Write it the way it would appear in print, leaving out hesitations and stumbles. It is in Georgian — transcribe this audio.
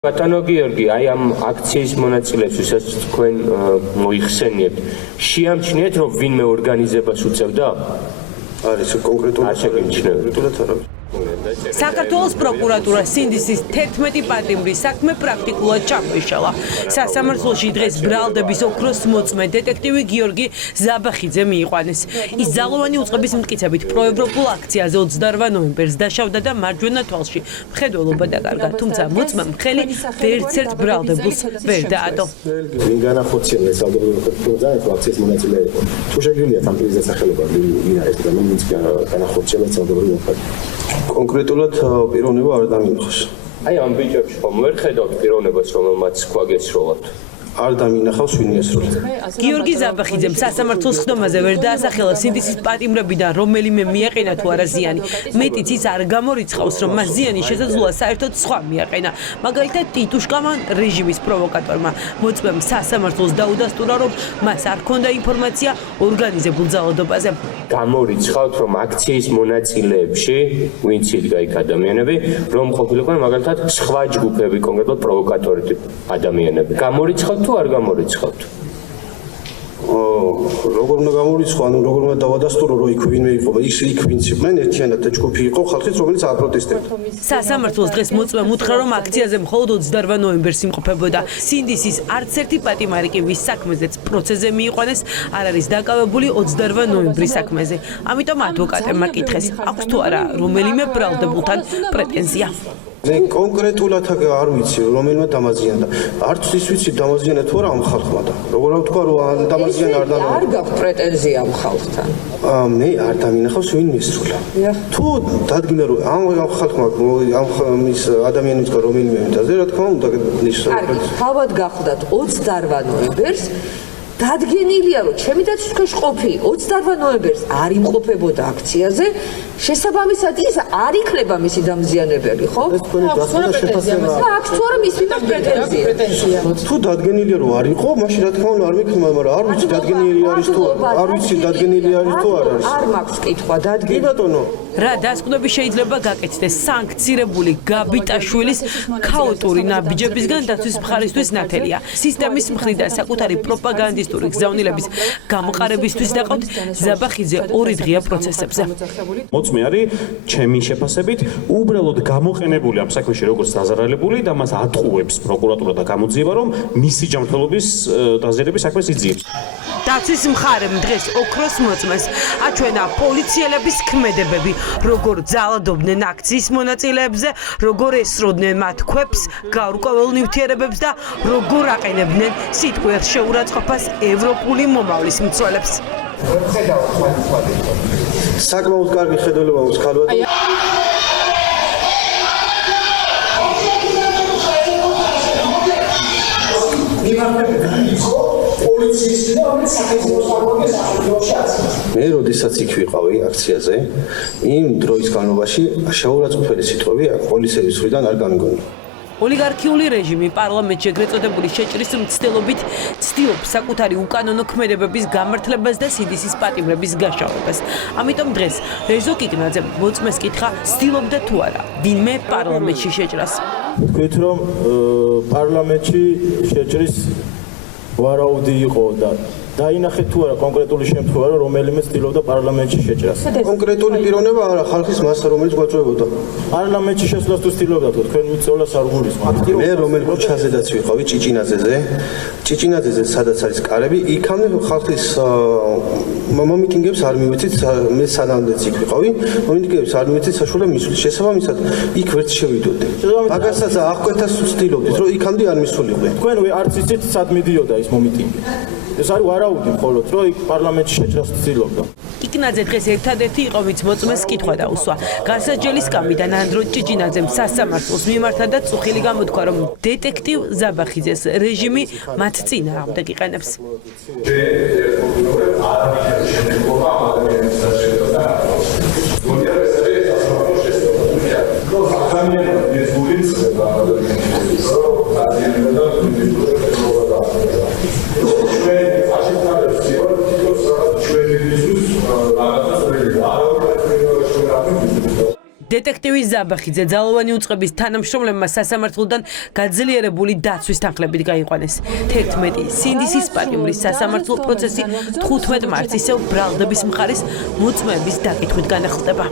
ბატონო გიორგი, აი ამ აქციის მონაწილეებს, ვისაც თქვენ მოიხსენიებთ, შეამჩნიეთ, რომ ვინმე ორგანიზებას უწევდა? არის კონკრეტულად საქართველოს პროკურატურა სინდისის 11 პატიმრის საქმე პრაქტიკულად ჩამოიშალა. სასამართლოში დღეს ბრალდების ოქროს მოწმე დეტექტივი გიორგი ზაბახიძე მიიყვანეს. ის ძალოვანი უწყების მტკიცებით პროევროპულ აქციაზე 28 ნოემბერს დაშავდა და მარჯვენა თვალში მხედველობა დაკარგა, თუმცა მოწმემ ხელი ვერცერთ ბრალდებულს ვერ დაადო. ვინ განახორციელებს საუბრობთ აქციის მონაწილე იყო. თუ შეგვიძლია ამ პრიზის სახელობა ვინ არის და ვინც განახორციელებს საუბრობთ კონკრეტულად პიროვნება არ დამინახავს. აი ამ ბიჭებში ხომ ვერ ხედავთ პიროვნებას, რომელმაც გვაგესროლათ? არ დამინახავს ვინ ესროლებს. გიორგი ზაბახიძემ სასამართლოს ხდომაზე ვერ დაასახელა სინდისის პატიმრებიდან რომელიმე მიაყენა თუ არა ზიანი. მეტიც ის არ გამორიცხავს, რომ მას ზიანი შესაძლოა საერთოდ სხვა მიაყენა. მაგალითად ტიტუშკამან რეჟიმის პროვოკატორმა მოწმემ სასამართლოს დაუდასტურა, რომ მას არ ჰქონდა ინფორმაცია ორგანიზებულ ძალადობაზე. გამორიცხავთ, რომ აქციის მონაწილეებში, ვინც იდგა იქ ადამიანები, რომ ყოფილიყვნენ მაგალითად სხვა ჯგუფები, კონკრეტულად პროვოკატორები ადამიანები. გამორიცხავთ თუ არ გამორიცხავთ? როგორ უნდა გამორიცხო, ანუ როგორ უნდა დავადასტურო, რომ იქ ვინმე იყო, იქ ვინც იყვნენ, ერთიანად და ჯგუფი იყო ხალხის, რომელიც აპროტესტებდა. სასამართლოს დღეს მოწმემ უთხრა, რომ აქციაზე მხოლოდ 28 ნოემბერს იმყოფებოდა. სინდისის არც ერთი პატიმარი კი ვის საქმეზეც პროცესზე მიიყვანეს, არ არის დაკავებული 28 ნოემბრის საქმეზე. ამიტომ ადვოკატებმა კითხეს, აქვს თუ არა რომელიმე ბრალდებულთან პრეტენზია. მე კონკრეტულად არ ვიცი რომელმა დამაზიანდა. არც ის ვიცი დამაზიანა თუ არა ამ ხალხმა და როგორ ვთქვა რომ დამაზიანა არ დამაზიანა. არ გაქვს პრეტენზია ამ ხალხთან. მე არ დამინახავს ვინ მისრულა. თუ დადგინდა რომ ამ ხალხმა ამ ის ადამიანის რომელიმე მიტაზე რა თქმა უნდა ნიშნავს. თავად გახლდათ 28 ნოემბერს დადგენილია რომ ჩემი დაცვის ყოფილი 28 ნოემბერს არ იმყოფებოდა აქციაზე. შესაბამისად ის არ იქნება მისი დამზიანებელი, ხო? ეს თქვენი დასკვნა შეფასება. აქვს თუ არა მის მიმართ პრეტენზია? თუ დადგენილია რომ არ იყო, მაშინ რა თქმა უნდა არ მექნება, მაგრამ არ ვიცი დადგენილი არის თუ არა. არ ვიცი დადგენილი არის თუ არა არის. არ მაქვს კითხვა კი ბატონო. რა დასკვნები შეიძლება გაკეთდეს სანქცირებული გაბიტაშვილის ქაოტური ნაბიჯებისგან დაცვის მხარისთვის ნათელია. სისტემის მხრიდან საკუთარი პროპაგანდისტური გზავნილების გამოყარებისთვის დაყავთ ზაბახიძე 2 დღეა პროცესებზე. მოწმე არის ჩემი შეფასებით უბრალოდ გამოყენებული ამ საქმეში როგორც დაზარალებული და მას ატყუებს პროკურატურა და გამოძიება რომ მისი ჯანმრთელობის დაზიანების საქმეს იძიებს. დაცვის მხარემ დღეს ოქროს მოწმეს აჩვენა პოლიციელების ქმედებები, როგორ ძალადობდნენ აქციის მონაწილეებზე, როგორ ესროდნენ მათ ქვებს, გარკვეულ ნივთიერებებს და როგორ აყენებდნენ სიტყვიერ შეურაცხყოფას ევროპული მომავლის მცველებს. საკმაოდ კარგი ხედულობა აქვს ქალბატონი. მე როდესაც იქ ვიყავი აქციაზე, იმ დროის განმავლობაში შეურაცხყოფელი სიტყვები პოლიციების მხრიდან არ გამიგონია. ოლიგარქიული რეჟიმი პარლამენტში ეგრეთ წოდებული შეჭრის მცდელობით ცდილობს საკუთარი უკანონო ქმედებების გამართლებას და სინდისის პატიმრების გაშავებას. ამიტომ დღეს რეზო კიკნაძემ მოწმეს კითხა, ცდილობდა თუ არა ვინმე პარლამენტში შეჭრას. თქვით რომ პარლამენტში შეჭრის ვარაუდი იყო და დაინახეთ თუ არა კონკრეტული შემთხვევა რომ რომელიმე ცდილობდა პარლამენტში შეჭრას. კონკრეტული პიროვნება არა, ხალხის მასა რომელიც გვაწვევოდა. პარლამენტში შესვლას თუ ცდილობდა თუ თქვენ მიწოლას არ გულისხმობთ. მე რომელ ქუჩაზედაც ვიყავი ჭიჭინაძეზე, სადაც არის კარები, იქამდე ხალხის მომიტინგებს არ მივეცით, მე სანამდეც იქ ვიყავი, მომიტინგებს არ მივეცით საშუალება მისვლის. შესაბამისად, იქ ვერც შევიდოდი. მაგასაც აღკვეთას ვცდილობდით, რომ იქამდე არ მისულიყო. თქვენ არც იცით სად მიდიოდა ის მომიტინგი. ეს არის ვარაუდი მხოლოდ, რომ იქ პარლამენტში შეჭრას ცდილობდა. კიკნაძე დღეს ერთადერთი იყო, ვინც მოწმეს კითხვა დაუსვა. გასაჯელის კამიდან ანდრო ჭიჭინაძემ სასამართლოს მიმართა და წუხილი გამოთქვა, რომ დეტექტივ ზაბახიძეს რეჟიმი მათ წინააღმდეგ იყენებს. დეტექტივი ზაბახიძე ძალოვანი უწყების თანამშრომლებმა სასამართლოდან გაძლიერებული დაცვის თანხლებით გაიყვანეს. 11 სინდისის პატიმრის სასამართლო პროცესი 15 მარტს ისევ ბრალდების მხარის მოწმეების დაკითხვით განახლდება.